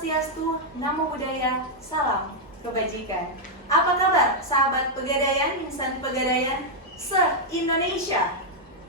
Swastiastu, Namo Buddhaya, Salam Kebajikan. Apa kabar sahabat Pegadaian, insan Pegadaian se-Indonesia?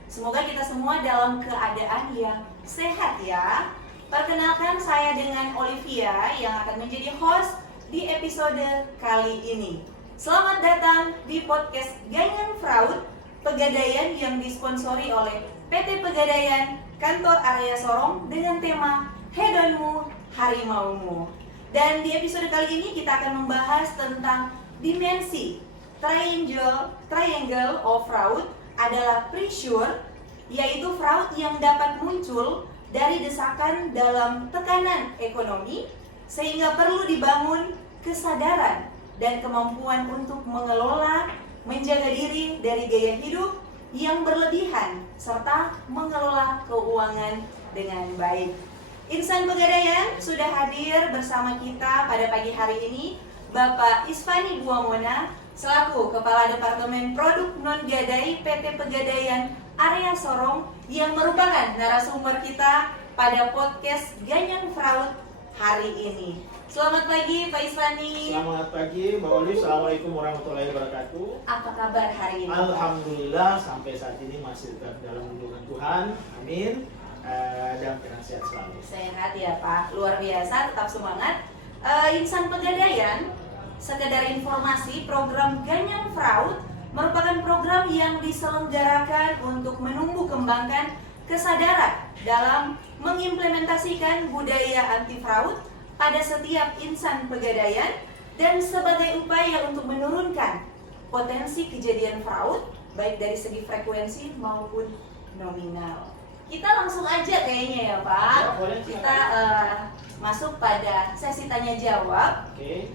Semoga kita semua dalam keadaan yang sehat ya. Perkenalkan, saya dengan Olivia yang akan menjadi host di episode kali ini. Selamat datang di podcast Ganyan Fraud Pegadaian yang disponsori oleh PT Pegadaian Kantor Area Sorong dengan tema Hedonmu Harimaumu. Dan di episode kali ini kita akan membahas tentang dimensi triangle of fraud adalah pressure, yaitu fraud yang dapat muncul dari desakan dalam tekanan ekonomi sehingga perlu dibangun kesadaran dan kemampuan untuk mengelola, menjaga diri dari gaya hidup yang berlebihan serta mengelola keuangan dengan baik. Insan Pegadaian sudah hadir bersama kita pada pagi hari ini Bapak Isfani Buamona selaku Kepala Departemen Produk Non-Gadai PT Pegadaian Area Sorong yang merupakan narasumber kita pada podcast Ganyan Fraud hari ini. Selamat pagi Pak Isfani. Selamat pagi Mbak Oli, Assalamualaikum warahmatullahi wabarakatuh. Apa kabar hari ini? Alhamdulillah sampai saat ini masih tetap dalam lindungan Tuhan, amin. Dan sehat selalu. Sehat ya Pak, luar biasa, tetap semangat. Insan Pegadaian, sekedar informasi, program Ganyan Fraud merupakan program yang diselenggarakan untuk menumbuh kembangkan kesadaran dalam mengimplementasikan budaya anti fraud pada setiap insan Pegadaian dan sebagai upaya untuk menurunkan potensi kejadian fraud baik dari segi frekuensi maupun nominal. Kita langsung aja kayaknya ya Pak. Ya, boleh, kita masuk pada sesi tanya jawab. Oke.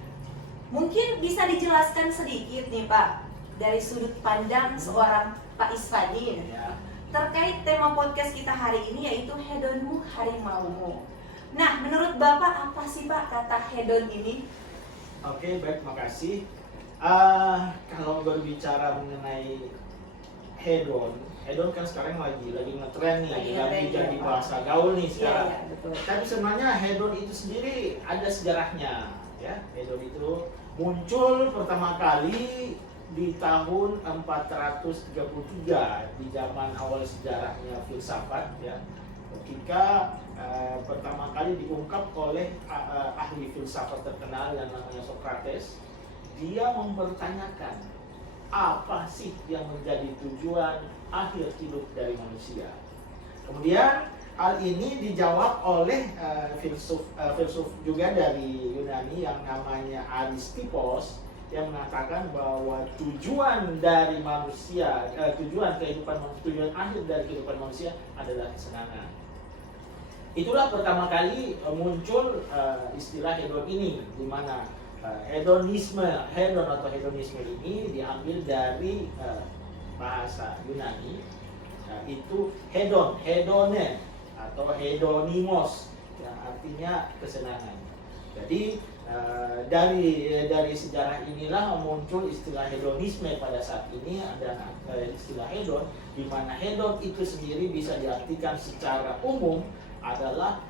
Mungkin bisa dijelaskan sedikit nih Pak dari sudut pandang seorang Pak Isfani Ya. terkait tema podcast kita hari ini, yaitu hedonmu harimaumu. Nah, menurut Bapak apa sih Pak kata hedon ini? Oke, baik, makasih. Kalau berbicara mengenai hedon kan sekarang lagi ngetren nih, lagi jadi bahasa gaul nih sekarang. Iya, betul. Tapi sebenarnya hedon itu sendiri ada sejarahnya, ya. Hedon itu muncul pertama kali di tahun 433 di zaman awal sejarahnya filsafat, ya. Ketika pertama kali diungkap oleh ahli filsafat terkenal yang namanya Socrates, dia mempertanyakan apa sih yang menjadi tujuan akhir hidup dari manusia. Kemudian hal ini dijawab oleh filsuf juga dari Yunani yang namanya Aristippos, yang mengatakan bahwa tujuan dari manusia, tujuan akhir dari kehidupan manusia adalah kesenangan. Itulah pertama kali muncul istilah hedon ini, di mana hedon atau hedonisme ini diambil dari bahasa Yunani, itu hedone atau hedonimos, yang artinya kesenangan. Jadi dari sejarah inilah muncul istilah hedonisme pada saat ini. Ada istilah hedon, di mana hedon itu sendiri bisa diartikan secara umum adalah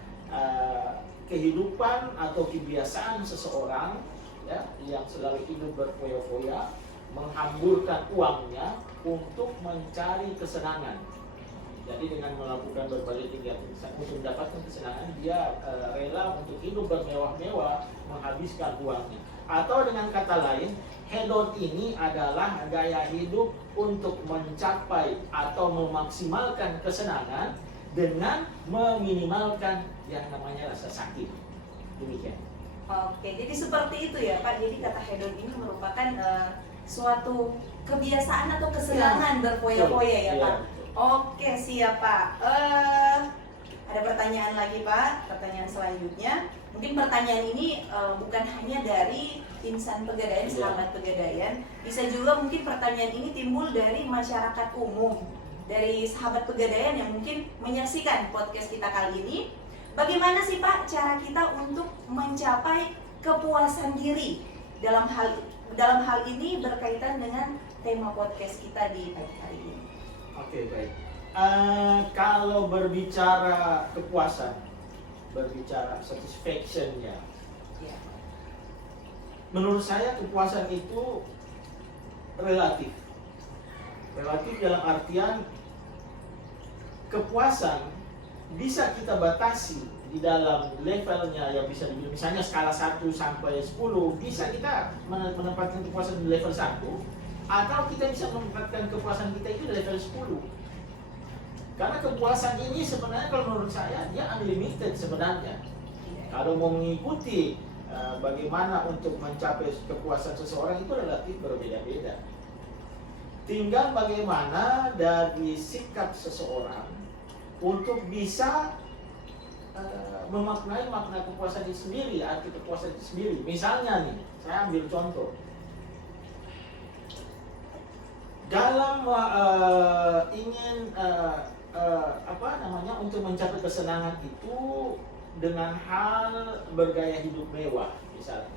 kehidupan atau kebiasaan seseorang, ya, yang selalu hidup berfoya-foya, menghamburkan uangnya untuk mencari kesenangan. Jadi dengan melakukan berbagai kegiatan untuk mendapatkan kesenangan, dia rela untuk hidup bermewah-mewah, menghabiskan uangnya. Atau dengan kata lain, hedon ini adalah gaya hidup untuk mencapai atau memaksimalkan kesenangan dengan meminimalkan yang namanya rasa sakit. Demikian. Oke, jadi seperti itu ya Pak. Jadi kata hedon ini merupakan suatu kebiasaan atau kesenangan berfoya-foya ya Pak. Oke, siap Pak. Ada pertanyaan lagi Pak, pertanyaan selanjutnya. Mungkin pertanyaan ini bukan hanya dari insan Pegadaian, sahabat Pegadaian. Bisa juga mungkin pertanyaan ini timbul dari masyarakat umum, dari sahabat Pegadaian yang mungkin menyaksikan podcast kita kali ini. Bagaimana sih Pak cara kita untuk mencapai kepuasan diri dalam hal ini berkaitan dengan tema podcast kita di pagi hari ini? Oke, baik. Kalau berbicara kepuasan, berbicara satisfaction-nya, Iya. Menurut saya kepuasan itu relatif. Relatif dalam artian kepuasan bisa kita batasi di dalam levelnya yang bisa dibilang, misalnya skala 1 sampai 10, bisa kita menempatkan kepuasan di level 1, atau kita bisa menempatkan kepuasan kita itu di level 10. Karena kepuasan ini sebenarnya kalau menurut saya dia unlimited sebenarnya. Kalau mau mengikuti bagaimana untuk mencapai kepuasan seseorang itu relatif berbeda-beda. Tinggal bagaimana dari sikap seseorang untuk bisa memaknai makna kepuasan itu sendiri, arti kepuasan itu sendiri. Misalnya nih, saya ambil contoh. Dalam ingin untuk mencapai kesenangan itu dengan hal bergaya hidup mewah, misalnya,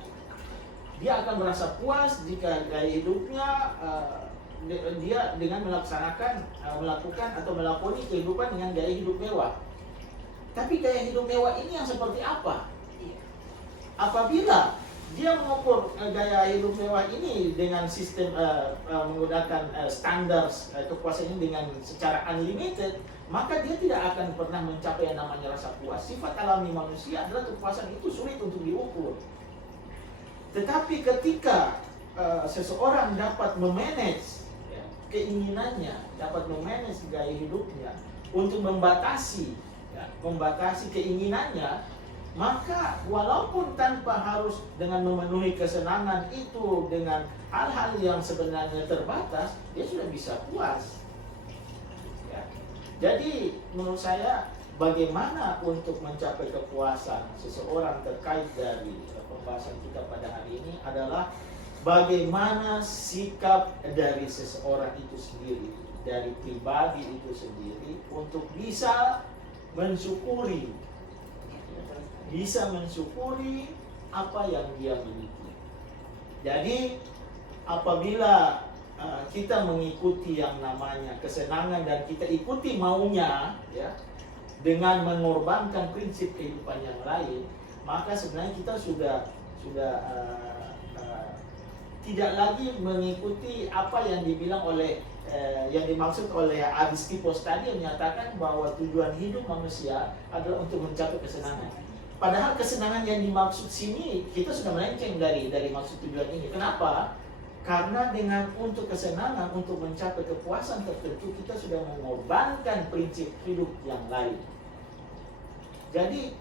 dia akan merasa puas jika gaya hidupnya dia dengan melakukan atau melakoni kehidupan dengan gaya hidup mewah. Tapi gaya hidup mewah ini yang seperti apa? Apabila dia mengukur gaya hidup mewah ini dengan sistem menggunakan standar kepuasan ini dengan secara unlimited, maka dia tidak akan pernah mencapai yang namanya rasa puas. Sifat alami manusia adalah kepuasan itu sulit untuk diukur. Tetapi ketika seseorang dapat memanage keinginannya, dapat memanage gaya hidupnya untuk membatasi keinginannya, maka walaupun tanpa harus dengan memenuhi kesenangan itu dengan hal-hal yang sebenarnya terbatas, dia sudah bisa puas. Ya. Jadi menurut saya bagaimana untuk mencapai kepuasan seseorang terkait dari pembahasan kita pada hari ini adalah bagaimana sikap dari seseorang itu sendiri, dari pribadi itu sendiri untuk bisa mensyukuri apa yang dia miliki. Jadi apabila kita mengikuti yang namanya kesenangan dan kita ikuti maunya, ya, dengan mengorbankan prinsip kehidupan yang lain, maka sebenarnya kita sudah tidak lagi mengikuti apa yang dibilang oleh yang dimaksud oleh Aristippus tadi, yang menyatakan bahwa tujuan hidup manusia adalah untuk mencapai kesenangan. Padahal kesenangan yang dimaksud sini kita sudah melenceng dari maksud tujuan ini. Kenapa? Karena dengan untuk kesenangan, untuk mencapai kepuasan tertentu, kita sudah mengorbankan prinsip hidup yang lain. Jadi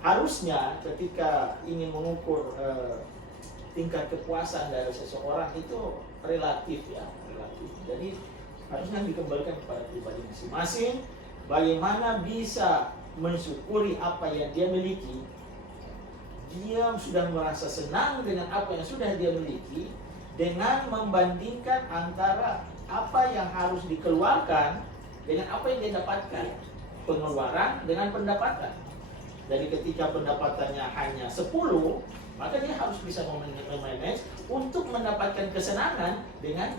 harusnya ketika ingin mengukur tingkat kepuasan dari seseorang itu relatif, ya, relatif. Jadi harusnya dikembalikan kepada pribadi masing-masing, bagaimana bisa mensyukuri apa yang dia miliki. Dia sudah merasa senang dengan apa yang sudah dia miliki, dengan membandingkan antara apa yang harus dikeluarkan dengan apa yang dia dapatkan. Pengeluaran dengan pendapatan. Jadi ketika pendapatannya hanya 10, maka dia harus bisa memanage untuk mendapatkan kesenangan dengan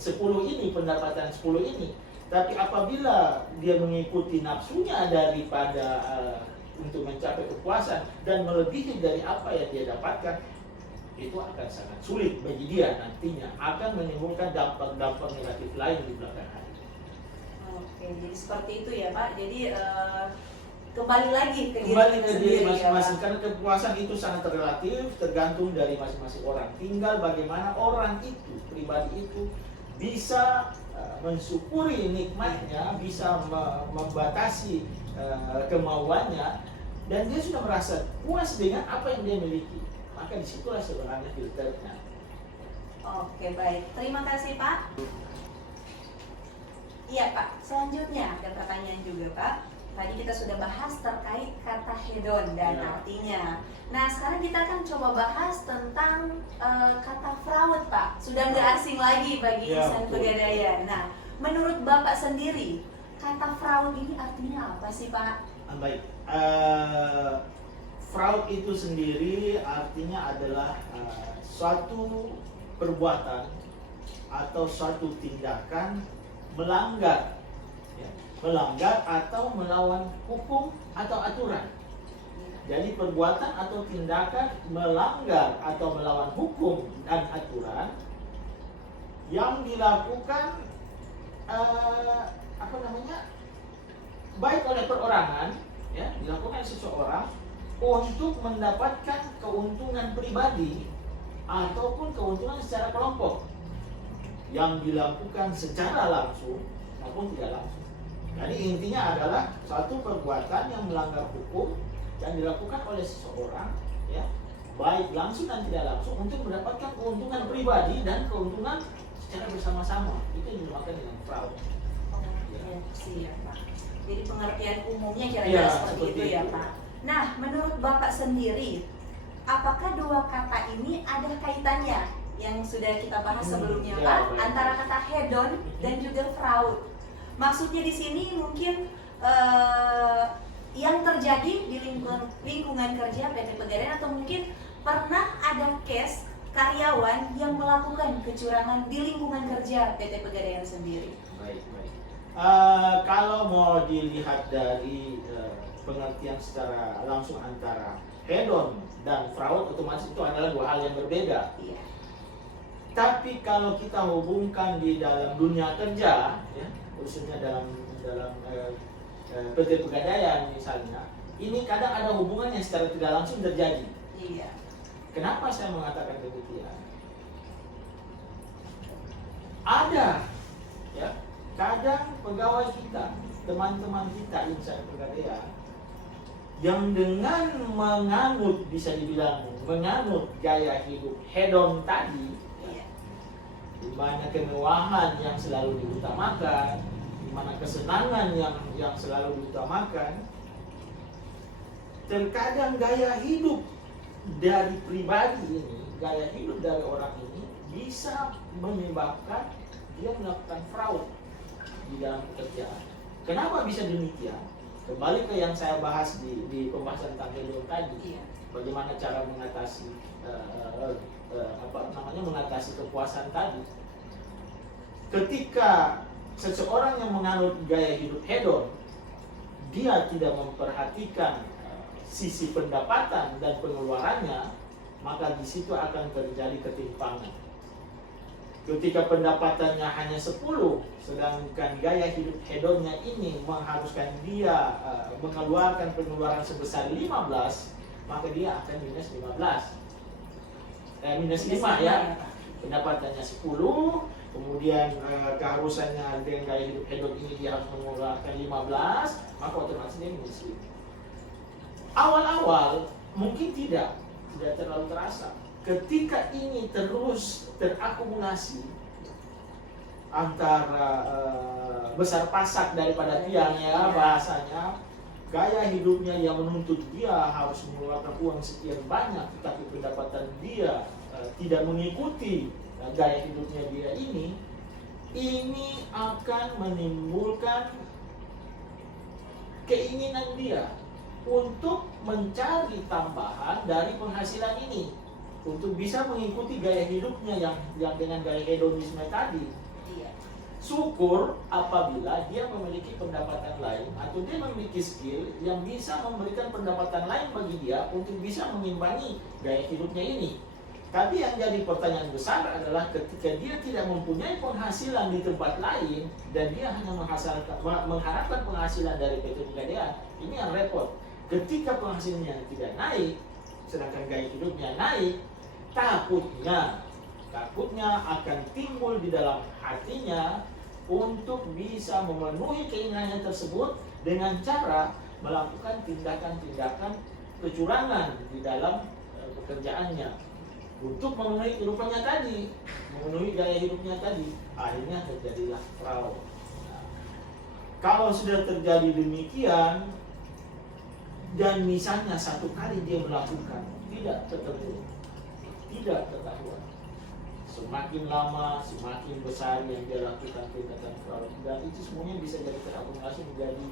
10 ini, pendapatan 10 ini. Tapi apabila dia mengikuti nafsunya daripada untuk mencapai kepuasan dan melebihi dari apa yang dia dapatkan, itu akan sangat sulit bagi dia nantinya, akan menimbulkan dampak-dampak negatif lain di belakang hari. Oke, jadi seperti itu ya Pak. Jadi kembali lagi ke diri masing-masing, karena kepuasan itu sangat relatif, tergantung dari masing-masing orang. Tinggal bagaimana orang itu, pribadi itu bisa mensyukuri nikmatnya, bisa membatasi kemauannya, dan dia sudah merasa puas dengan apa yang dia miliki. Maka disitulah sebenarnya filternya. Oke, baik. Terima kasih Pak. Iya Pak, selanjutnya ada pertanyaan juga Pak. Tadi kita sudah bahas terkait kata hedon dan artinya. Nah, sekarang kita akan coba bahas tentang kata Freud, Pak. Sudah nggak asing lagi bagi insan Pegadaian. Nah, menurut Bapak sendiri, kata Freud ini artinya apa sih, Pak? Baik. Freud itu sendiri artinya adalah suatu perbuatan atau suatu tindakan melanggar atau melawan hukum atau aturan. Jadi perbuatan atau tindakan melanggar atau melawan hukum dan aturan yang dilakukan baik oleh perorangan, ya, dilakukan seseorang untuk mendapatkan keuntungan pribadi ataupun keuntungan secara kelompok yang dilakukan secara langsung maupun tidak langsung. Jadi intinya adalah satu perbuatan yang melanggar hukum yang dilakukan oleh seseorang, ya, baik langsung dan tidak langsung untuk mendapatkan keuntungan pribadi dan keuntungan secara bersama-sama. Itu yang dinamakan dengan fraud. Ya, siap, Pak. Jadi pengertian umumnya kira-kira seperti itu ya, Pak. Nah, menurut Bapak sendiri, apakah dua kata ini ada kaitannya yang sudah kita bahas sebelumnya, Pak, antara kata hedon dan juga fraud? Maksudnya di sini mungkin yang terjadi di lingkungan kerja PT Pegadaian, atau mungkin pernah ada case karyawan yang melakukan kecurangan di lingkungan kerja PT Pegadaian sendiri. Baik. Kalau mau dilihat dari pengertian secara langsung antara hedon dan fraud, otomatis itu adalah dua hal yang berbeda. Iya. Tapi kalau kita hubungkan di dalam dunia kerja, ya, khususnya dalam PT Pegadaian misalnya, ini kadang ada hubungan yang secara tidak langsung terjadi. Iya. Kenapa saya mengatakan demikian? Ada, ya, kadang pegawai kita, teman-teman kita insan Pegadaian, yang dengan menganut, bisa dibilang menganut gaya hidup hedon tadi, Iya. di mana kemewahan yang selalu diutamakan, di mana kesenangan yang selalu diutamakan, terkadang gaya hidup dari pribadi ini, gaya hidup dari orang ini bisa menyebabkan dia melakukan fraud di dalam pekerjaan. Kenapa bisa demikian? Kembali ke yang saya bahas di pembahasan tentang hedon tadi. Iya. Bagaimana cara mengatasi mengatasi kepuasan tadi. Ketika seseorang yang menganut gaya hidup hedon, dia tidak memperhatikan sisi pendapatan dan pengeluarannya, maka di situ akan terjadi ketimpangan. Ketika pendapatannya hanya 10, sedangkan gaya hidup hedonnya ini mengharuskan dia mengeluarkan pengeluaran sebesar 15, maka dia akan minus 15. Minus 5 ya. Pendapatannya 10, kemudian keharusannya dengan gaya hidup hedon ini dia harus mengeluarkan 15, maka otomatis dia minus 5. Awal-awal mungkin tidak terlalu terasa. Ketika ini terus terakumulasi antara besar pasak daripada tiang, ya, bahasanya, gaya hidupnya yang menuntut dia harus mengeluarkan uang sekian banyak, tetapi pendapatan dia tidak mengikuti gaya hidupnya dia ini akan menimbulkan keinginan dia untuk mencari tambahan dari penghasilan ini untuk bisa mengikuti gaya hidupnya yang dengan gaya hedonisme tadi. Iya. Syukur apabila dia memiliki pendapatan lain atau dia memiliki skill yang bisa memberikan pendapatan lain bagi dia untuk bisa mengimbangi gaya hidupnya ini. Tapi yang jadi pertanyaan besar adalah ketika dia tidak mempunyai penghasilan di tempat lain dan dia hanya mengharapkan penghasilan dari PT Pegadaian, ini yang repot. Ketika penghasilannya tidak naik, sedangkan gaya hidupnya naik, takutnya akan timbul di dalam hatinya untuk bisa memenuhi keinginannya tersebut dengan cara melakukan tindakan-tindakan kecurangan di dalam pekerjaannya untuk memenuhi kehidupannya tadi, memenuhi gaya hidupnya tadi. Akhirnya terjadilah fraud. Nah, kalau sudah terjadi demikian dan misalnya satu kali dia melakukan, tidak ketahuan, semakin lama semakin besar yang dia lakukan tindakan fraud, dan itu semuanya bisa jadi terakumulasi menjadi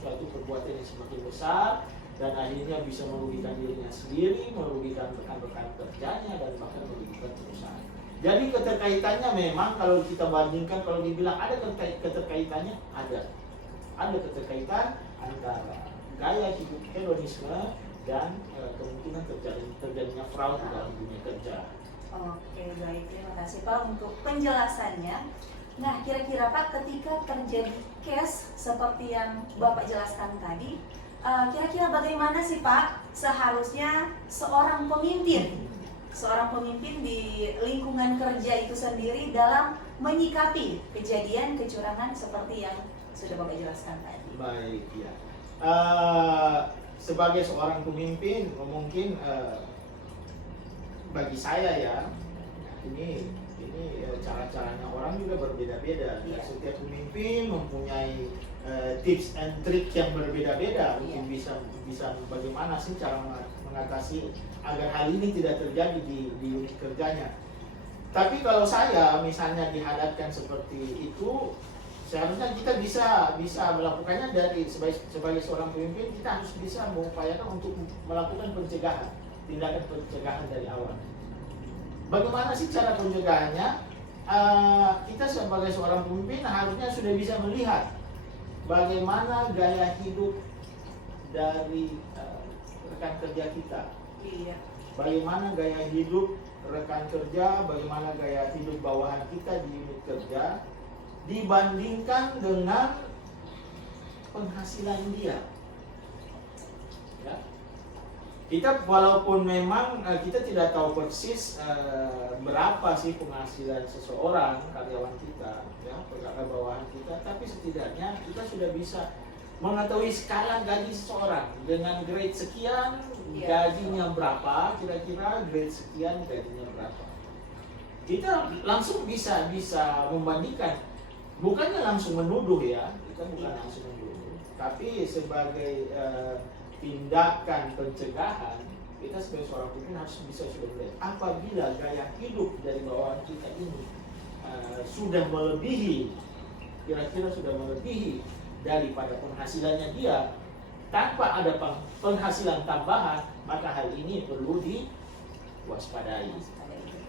suatu perbuatan yang semakin besar dan akhirnya bisa merugikan dirinya sendiri, merugikan rekan-rekan kerjanya, dan bahkan merugikan perusahaan. Jadi keterkaitannya memang kalau kita bandingkan, kalau dibilang ada keterkaitannya, ada keterkaitan antara gaya hidup hedonisme dan kemungkinan terjadinya fraud di dalam dunia kerja. Oke, baik. Terima kasih Pak untuk penjelasannya. Nah, kira-kira Pak, ketika terjadi case seperti yang Bapak jelaskan tadi, kira-kira bagaimana sih Pak seharusnya seorang pemimpin di lingkungan kerja itu sendiri dalam menyikapi kejadian kecurangan seperti yang sudah Bapak jelaskan tadi? Baik, ya. Sebagai seorang pemimpin, mungkin bagi saya ya, ini cara-caranya orang juga berbeda-beda. Iya. Setiap pemimpin mempunyai tips and trick yang berbeda-beda. Mungkin Iya. bisa bagaimana sih cara mengatasi agar hal ini tidak terjadi di unit kerjanya. Tapi kalau saya misalnya dihadapkan seperti itu, seharusnya kita bisa melakukannya dari sebagai seorang pemimpin, kita harus bisa mengupayakan untuk melakukan tindakan pencegahan dari awal. Bagaimana sih cara pencegahannya? Kita sebagai seorang pemimpin harusnya sudah bisa melihat bagaimana gaya hidup dari rekan kerja kita. Iya. Bagaimana gaya hidup rekan kerja, bagaimana gaya hidup bawahan kita di unit kerja dibandingkan dengan penghasilan dia. Ya. Kita walaupun memang kita tidak tahu persis berapa sih penghasilan seseorang karyawan kita, ya, pegawai bawahan kita, tapi setidaknya kita sudah bisa mengetahui skala gaji seseorang dengan grade sekian, gajinya berapa, kira-kira grade sekian gajinya berapa. Kita langsung bisa membandingkan, bukannya langsung menuduh ya, kita bukan langsung menuduh, tapi sebagai tindakan pencegahan, kita sebagai seorang pemimpin harus bisa sudah melihat apabila gaya hidup dari bawahan kita ini sudah melebihi, kira-kira sudah melebihi daripada penghasilannya dia, tanpa ada penghasilan tambahan, maka hal ini perlu diwaspadai.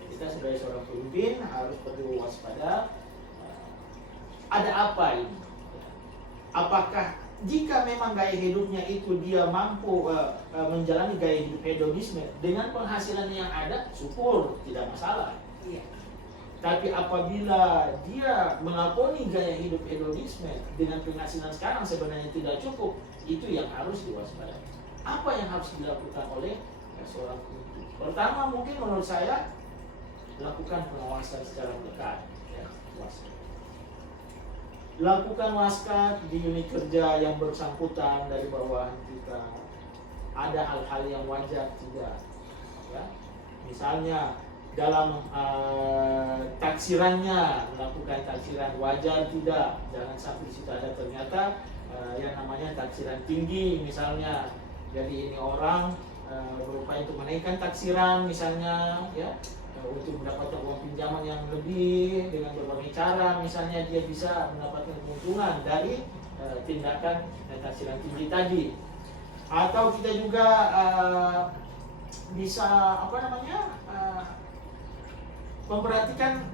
Kita sebagai seorang pemimpin harus perlu waspada. Ada apa ini? Apakah jika memang gaya hidupnya itu dia mampu menjalani gaya hidup hedonisme dengan penghasilan yang ada, syukur, tidak masalah. Iya. Tapi apabila dia melakoni gaya hidup hedonisme dengan penghasilan sekarang sebenarnya tidak cukup, itu yang harus diwaspadai. Apa yang harus dilakukan oleh seorang pemimpin? Pertama, mungkin menurut saya lakukan pengawasan secara dekat, ya, lakukan waskat di unit kerja yang bersangkutan dari bawahan kita. Ada hal-hal yang wajar tidak, ya, misalnya dalam taksirannya, melakukan taksiran wajar tidak, jangan sampai situ ada ternyata yang namanya taksiran tinggi misalnya, jadi ini orang berupaya untuk menaikkan taksiran misalnya, ya, untuk mendapatkan uang pinjaman yang lebih dengan berbagai cara, misalnya dia bisa mendapatkan keuntungan dari tindakan taksiran tinggi tadi. Atau kita juga bisa memperhatikan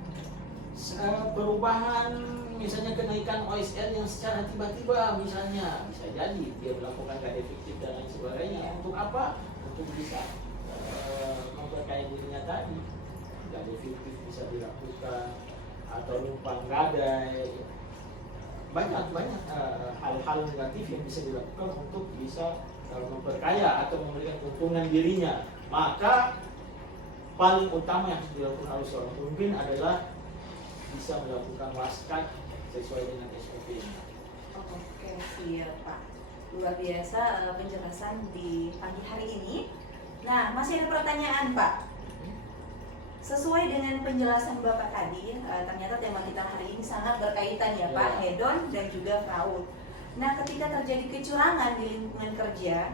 perubahan, misalnya kenaikan OSR yang secara tiba-tiba, misalnya bisa jadi dia melakukan gak efektif dan lain sebagainya. Untuk apa? Untuk bisa memperkaya dirinya tadi. Gak efektif bisa dilakukan, atau numpang gadai. Banyak hal-hal negatif yang bisa dilakukan untuk bisa memperkaya atau memberikan keuntungan dirinya. Maka paling utama yang harus dilakukan oleh seorang pemimpin adalah bisa melakukan waskat sesuai dengan SOP. Oke, siap Pak. Luar biasa penjelasan di pagi hari ini. Nah, masih ada pertanyaan Pak. Sesuai dengan penjelasan Bapak tadi, ternyata tema kita hari ini sangat berkaitan ya Pak, hedon dan juga fraud. Nah, ketika terjadi kecurangan di lingkungan kerja,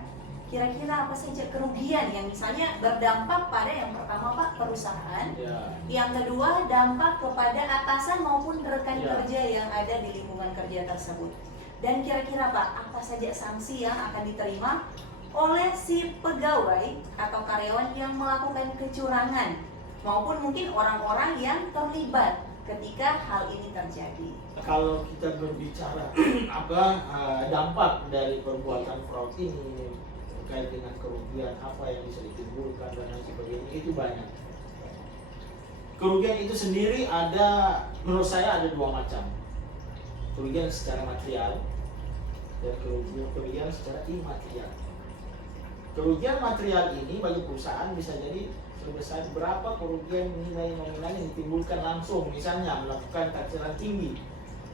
kira-kira apa saja kerugian yang misalnya berdampak pada yang pertama Pak, perusahaan, yang kedua dampak kepada atasan maupun rekan kerja yang ada di lingkungan kerja tersebut, dan kira-kira Pak, apa saja sanksi yang akan diterima oleh si pegawai atau karyawan yang melakukan kecurangan maupun mungkin orang-orang yang terlibat ketika hal ini terjadi. Kalau kita berbicara dampak dari perbuatan fraud ini, terkait dengan kerugian apa yang bisa ditimbulkan dan lain sebagainya itu banyak. Kerugian itu sendiri ada, menurut saya ada dua macam. Kerugian secara material dan kerugian secara imaterial. Kerugian material ini bagi perusahaan bisa jadi sebesar berapa kerugian nilai nominal yang ditimbulkan langsung, misalnya melakukan taksiran tinggi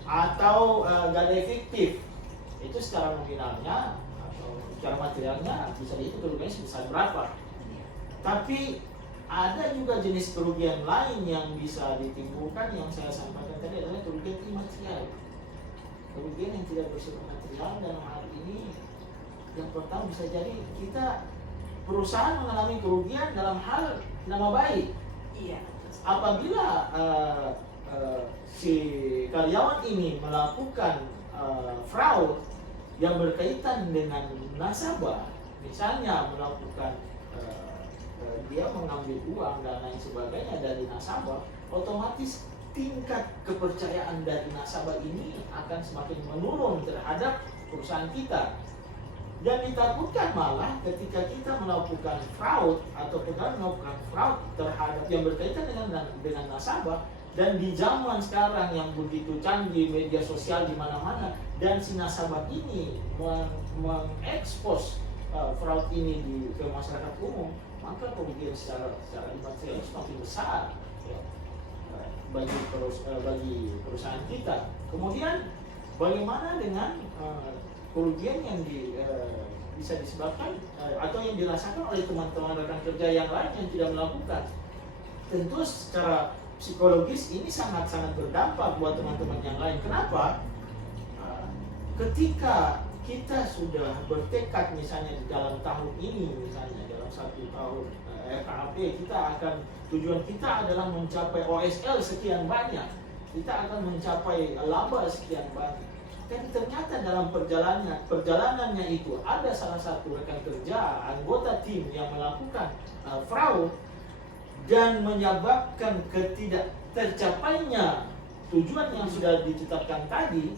atau gak ada efektif, itu secara nominalnya atau secara materialnya bisa dihitung kerugiannya sebesar berapa. Tapi ada juga jenis kerugian lain yang bisa ditimbulkan, yang saya sampaikan tadi adalah kerugian imaterial, kerugian yang tidak bersifat material. Dan hal ini yang pertama bisa jadi kita perusahaan mengalami kerugian dalam hal nama baik. Iya. Apabila si karyawan ini melakukan fraud yang berkaitan dengan nasabah, misalnya melakukan dia mengambil uang dan lain sebagainya dari nasabah, otomatis tingkat kepercayaan dari nasabah ini akan semakin menurun terhadap perusahaan kita. Dan ditakutkan malah ketika kita melakukan fraud atau kita melakukan fraud terhadap yang berkaitan dengan nasabah, dan di zaman sekarang yang begitu canggih media sosial di mana-mana, dan si nasabah ini mengekspos fraud ini ke masyarakat umum, maka kerugian secara imaterial semakin besar ya, bagi perusahaan kita. Kemudian bagaimana dengan kerugian yang bisa disebabkan atau yang dirasakan oleh teman-teman rekan kerja yang lain yang tidak melakukan? Tentu secara psikologis ini sangat-sangat berdampak buat teman-teman yang lain. Kenapa? Ketika kita sudah bertekad misalnya di dalam tahun ini, misalnya dalam 1 tahun RKAP, kita akan, tujuan kita adalah mencapai OSL sekian banyak, kita akan mencapai laba sekian banyak. Dan ternyata dalam perjalanannya itu ada salah satu rekan kerja, anggota tim yang melakukan fraud dan menyebabkan ketidak tercapainya tujuan yang sudah ditetapkan tadi.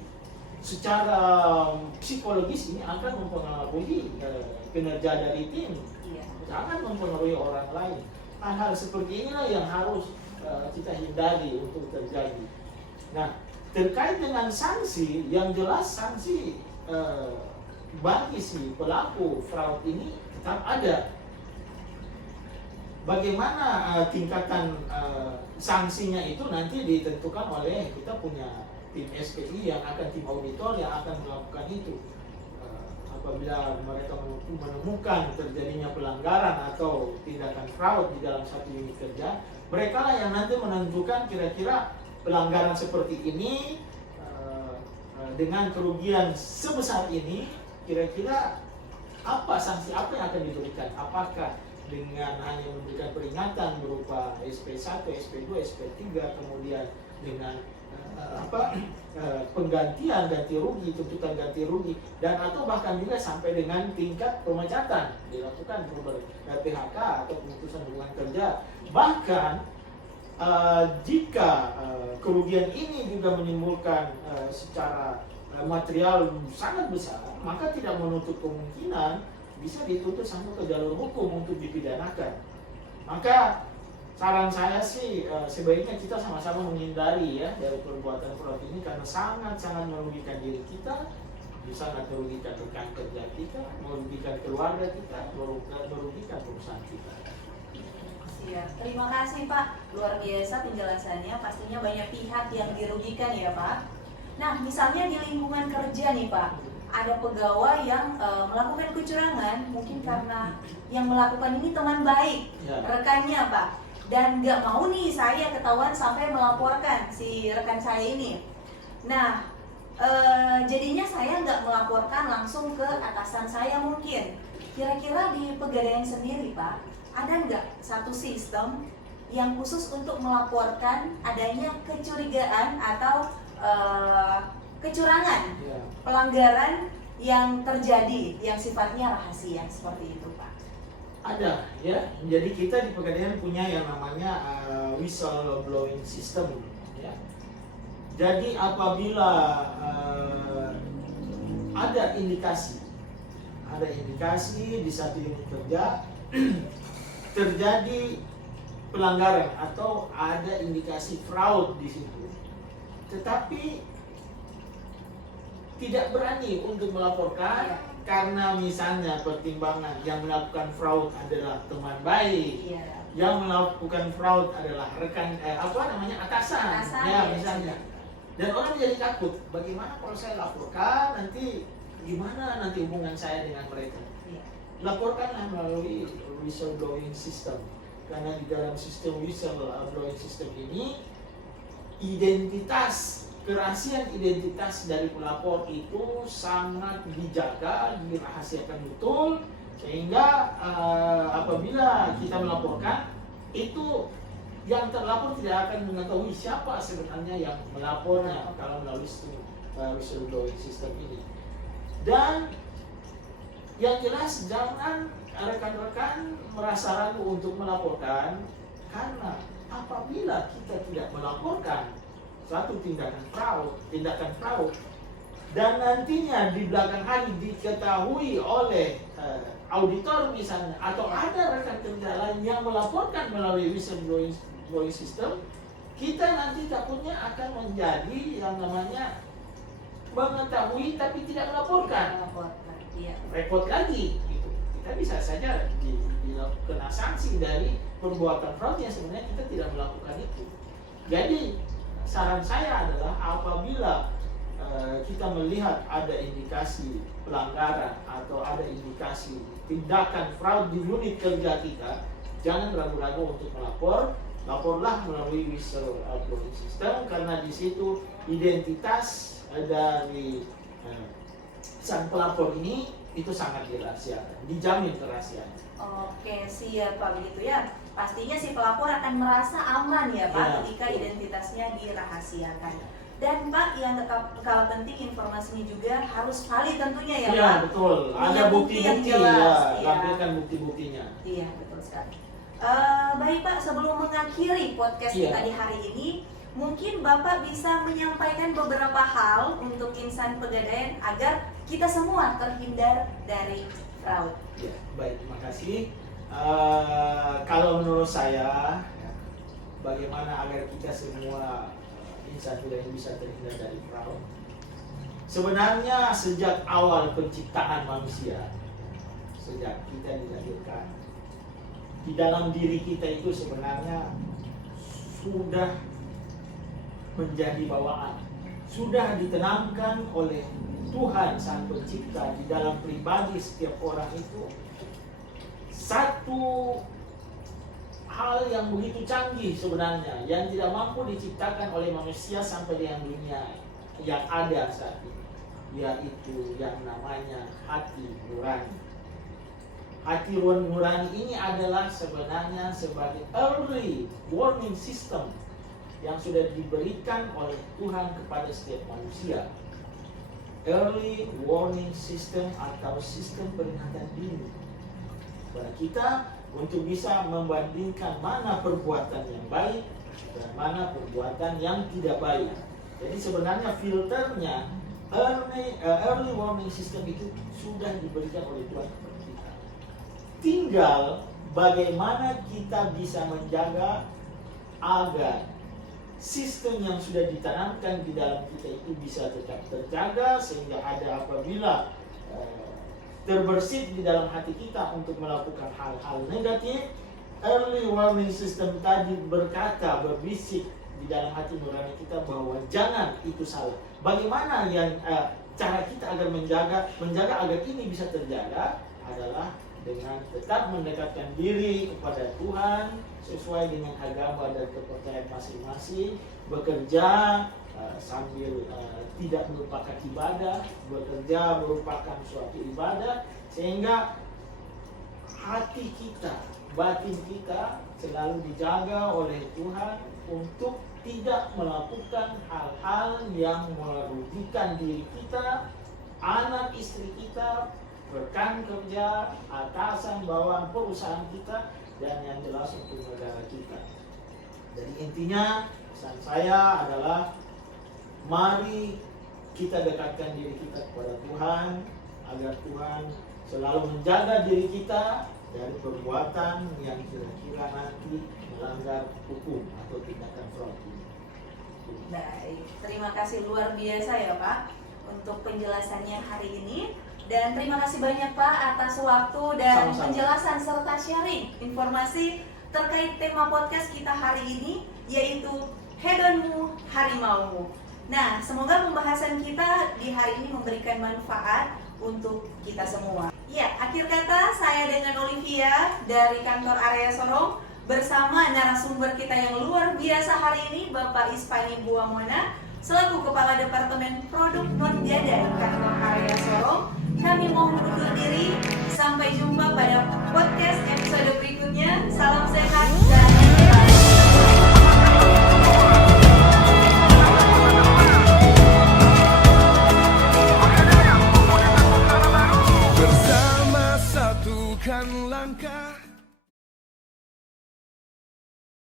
Secara psikologis ini akan mempengaruhi kinerja dari tim, jangan mempengaruhi orang lain. Hal-hal seperti inilah yang harus kita hindari untuk terjadi. Nah, terkait dengan sanksi, yang jelas sanksi bagi si pelaku fraud ini tetap ada. Bagaimana tingkatan sanksinya itu nanti ditentukan oleh kita punya tim SPI yang akan, tim auditor yang akan melakukan itu. Apabila mereka menemukan terjadinya pelanggaran atau tindakan fraud di dalam satu unit kerja, mereka lah yang nanti menentukan kira-kira pelanggaran seperti ini dengan kerugian sebesar ini, kira-kira apa sanksi apa yang akan diberikan? Apakah dengan hanya memberikan peringatan berupa SP1, SP2, SP3, kemudian dengan penggantian ganti rugi, tuntutan ganti rugi, dan atau bahkan juga sampai dengan tingkat pemecatan, dilakukan PHK atau pemutusan hubungan kerja. Bahkan jika kerugian ini juga menimbulkan secara material sangat besar, maka tidak menutup kemungkinan bisa dituntut sampai ke jalur hukum untuk dipidanakan. Maka saran saya sih sebaiknya kita sama-sama menghindari ya dari perbuatan fraud ini, karena sangat-sangat merugikan diri kita, sangat merugikan rekan kerja kita, merugikan keluarga kita, merugikan perusahaan kita. Siap. Terima kasih Pak, luar biasa penjelasannya. Pastinya banyak pihak yang dirugikan ya Pak. Nah, misalnya di lingkungan kerja nih Pak, ada pegawai yang melakukan kecurangan, mungkin karena yang melakukan ini teman baik rekannya Pak, dan nggak mau nih saya ketahuan sampai melaporkan si rekan saya ini. Nah, jadinya saya nggak melaporkan langsung ke atasan saya mungkin. Kira-kira di Pegadaian sendiri Pak, ada nggak satu sistem yang khusus untuk melaporkan adanya kecurigaan atau kecurangan, pelanggaran yang terjadi yang sifatnya rahasia seperti itu Pak? Ada ya, jadi kita di Pegadaian punya yang namanya whistleblowing system ya. Jadi apabila ada indikasi ada indikasi di satu unit kerja terjadi pelanggaran atau ada indikasi fraud di situ, tetapi tidak berani untuk melaporkan karena misalnya pertimbangan yang melakukan fraud adalah teman baik, yang melakukan fraud adalah rekan atasan, ya misalnya. Dan orang jadi takut, bagaimana kalau saya laporkan, nanti gimana nanti hubungan saya dengan mereka? Laporkanlah melalui whistleblowing system, karena di dalam sistem whistleblowing system ini kerahasiaan identitas dari pelapor itu sangat dijaga, dirahasiakan betul, sehingga apabila kita melaporkan itu yang terlapor tidak akan mengetahui siapa sebenarnya yang melapornya kalau melalui sistem whistleblowing system ini. Dan yang jelas jangan rekan-rekan merasa ragu untuk melaporkan, karena apabila kita tidak melaporkan suatu tindakan fraud dan nantinya di belakang hari diketahui oleh auditor misalnya, atau ada rekan kerja lain yang melaporkan melalui whistleblowing system, kita nanti takutnya akan menjadi yang namanya mengetahui tapi tidak melaporkan. Repot lagi gitu. Kita bisa saja kena sanksi dari perbuatan fraud yang sebenarnya kita tidak melakukan itu. Jadi saran saya adalah apabila kita melihat ada indikasi pelanggaran atau ada indikasi tindakan fraud di unit kerja kita, jangan ragu-ragu untuk laporlah melalui whistleblowing system, karena di situ identitas dari sang pelapor ini itu sangat dirahasiakan, dijamin kerahasiaan. Oke, siap Pak, begitu ya. Pastinya si pelapor akan merasa aman ya Pak ketika identitasnya dirahasiakan. Dan Pak, yang kalah penting informasinya juga harus valid tentunya ya Pak. Iya betul, ada bukti-bukti ya, lampirkan bukti-buktinya. Iya betul sekali. Baik Pak, sebelum mengakhiri podcast kita di hari ini, mungkin Bapak bisa menyampaikan beberapa hal untuk insan Pegadaian agar kita semua terhindar dari fraud. Ya, baik, terima kasih. Kalau menurut saya, bagaimana agar kita semua insan Pegadaian bisa terhindar dari fraud? Sebenarnya sejak awal penciptaan manusia, sejak kita dilahirkan, di dalam diri kita itu sebenarnya sudah menjadi bawaan, sudah ditanamkan oleh Tuhan Sang Pencipta di dalam pribadi setiap orang itu satu hal yang begitu canggih sebenarnya, yang tidak mampu diciptakan oleh manusia sampai dengan dunia yang ada saat ini, yaitu yang namanya hati nurani. Hati nurani ini adalah sebenarnya sebagai early warning system yang sudah diberikan oleh Tuhan kepada setiap manusia. Early warning system atau sistem peringatan dini kepada kita untuk bisa membandingkan mana perbuatan yang baik dan mana perbuatan yang tidak baik. Jadi sebenarnya filternya early warning system itu sudah diberikan oleh Tuhan kepada kita. Tinggal bagaimana kita bisa menjaga agar sistem yang sudah ditanamkan di dalam kita itu bisa tetap terjaga, sehingga ada apabila terbersit di dalam hati kita untuk melakukan hal-hal negatif, early warning system tadi berbisik di dalam hati nurani kita bahwa jangan, itu salah. Bagaimana yang cara kita agar menjaga agar ini bisa terjaga adalah dengan tetap mendekatkan diri kepada Tuhan sesuai dengan agama dan kepercayaan masing-masing, bekerja sambil tidak melupakan ibadah, bekerja merupakan suatu ibadah, sehingga hati kita, batin kita selalu dijaga oleh Tuhan untuk tidak melakukan hal-hal yang merugikan diri kita, anak istri kita, rekan kerja, atasan, bawahan perusahaan kita, dan yang jelas untuk negara kita. Jadi intinya pesan saya adalah mari kita dekatkan diri kita kepada Tuhan agar Tuhan selalu menjaga diri kita dari perbuatan yang kira-kira nanti melanggar hukum atau tindakan fraud. Baik, terima kasih luar biasa ya Pak untuk penjelasannya hari ini. Dan terima kasih banyak Pak atas waktu dan Sama-sama. penjelasan serta sharing informasi terkait tema podcast kita hari ini, yaitu Hedonmu Harimaumu. Nah, semoga pembahasan kita di hari ini memberikan manfaat untuk kita semua. Ya, akhir kata saya dengan Olivia dari kantor area Sorong bersama narasumber kita yang luar biasa hari ini, Bapak Ispani Buamona, selaku Kepala Departemen Produk Non-Gadai kantor area Sorong. Kami mohon undur diri. Sampai jumpa pada podcast episode berikutnya. Salam sehat dan bye. Bersama satukan langkah